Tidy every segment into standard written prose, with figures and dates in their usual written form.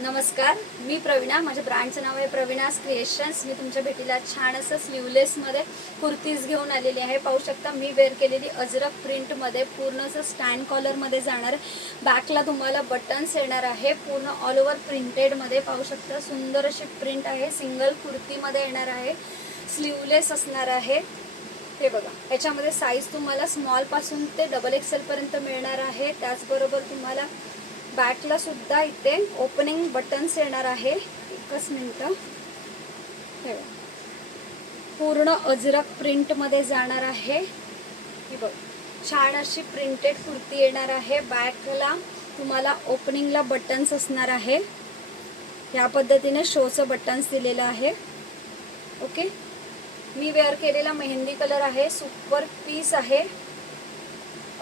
नमस्कार, मी प्रवीणा. माझ्या ब्रँडचं नाव आहे प्रवीणास क्रिएशन्स. मी तुमच्या भेटीला छान असं स्लीवलेसमध्ये कुर्तीज घेऊन आलेली आहे. पाहू शकता मी वेअर केलेली अजरक प्रिंटमध्ये पूर्ण असं स्टँड कॉलरमध्ये जाणार. बॅकला तुम्हाला बटन्स येणार आहे. पूर्ण ऑल ओव्हर प्रिंटेडमध्ये पाहू शकता. सुंदर अशी प्रिंट आहे. सिंगल कुर्तीमध्ये येणार आहे. स्लीवलेस असणार आहे. हे बघा, याच्यामध्ये साईज तुम्हाला स्मॉलपासून ते XXL पर्यंत मिळणार आहे. त्याचबरोबर तुम्हाला बॅकला सुद्धा इथे ओपनिंग बटन्स येणार आहे. एकच मिनिट. हे पूर्ण अजरक प्रिंटमध्ये जाणार आहे. ही बघ, छान अशी प्रिंटेड कुर्ती येणार आहे. बॅकला तुम्हाला ओपनिंगला बटन्स असणार आहे. या पद्धतीने शोचं बटन्स दिलेलं आहे. ओके, मी वेअर केलेला मेहंदी कलर आहे. सुपर पीस आहे.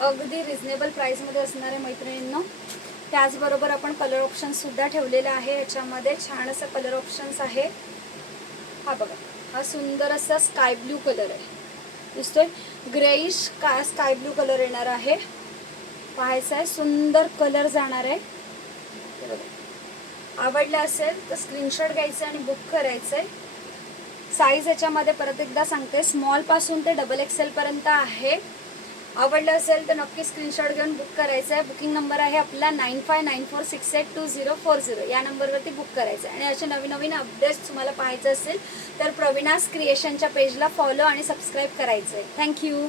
अगदी रिजनेबल प्राइसमध्ये असणार आहे मैत्रिणींनो. त्याचबरोबर आपण कलर ऑप्शन्स सुद्धा ठेवलेला आहे. याच्यामध्ये छान असं कलर ऑप्शन्स आहे. हा बघा, हा सुंदर असा स्काय ब्लू कलर आहे. दिसतोय, ग्रेइश स्काय ब्लू कलर येणार आहे. पाहायचा आहे, सुंदर कलर जाणार आहे. हे बघा, आवडलं असेल तर स्क्रीनशॉट घ्यायचं आणि बुक करायचं आहे. साईज याच्यामध्ये परत एकदा सांगते, स्मॉलपासून ते XXL पर्यंत आहे. आवडलं असेल तर नक्की स्क्रीनशॉट घेऊन बुक करायचं आहे. बुकिंग नंबर आहे आपला 9594682040. या नंबरवरती बुक करायचं आहे. आणि असे नवीन नवीन अपडेट्स तुम्हाला पाहायचं असेल तर प्रवीणास क्रिएशनच्या पेजला फॉलो आणि सबस्क्राईब करायचं आहे. थँक्यू.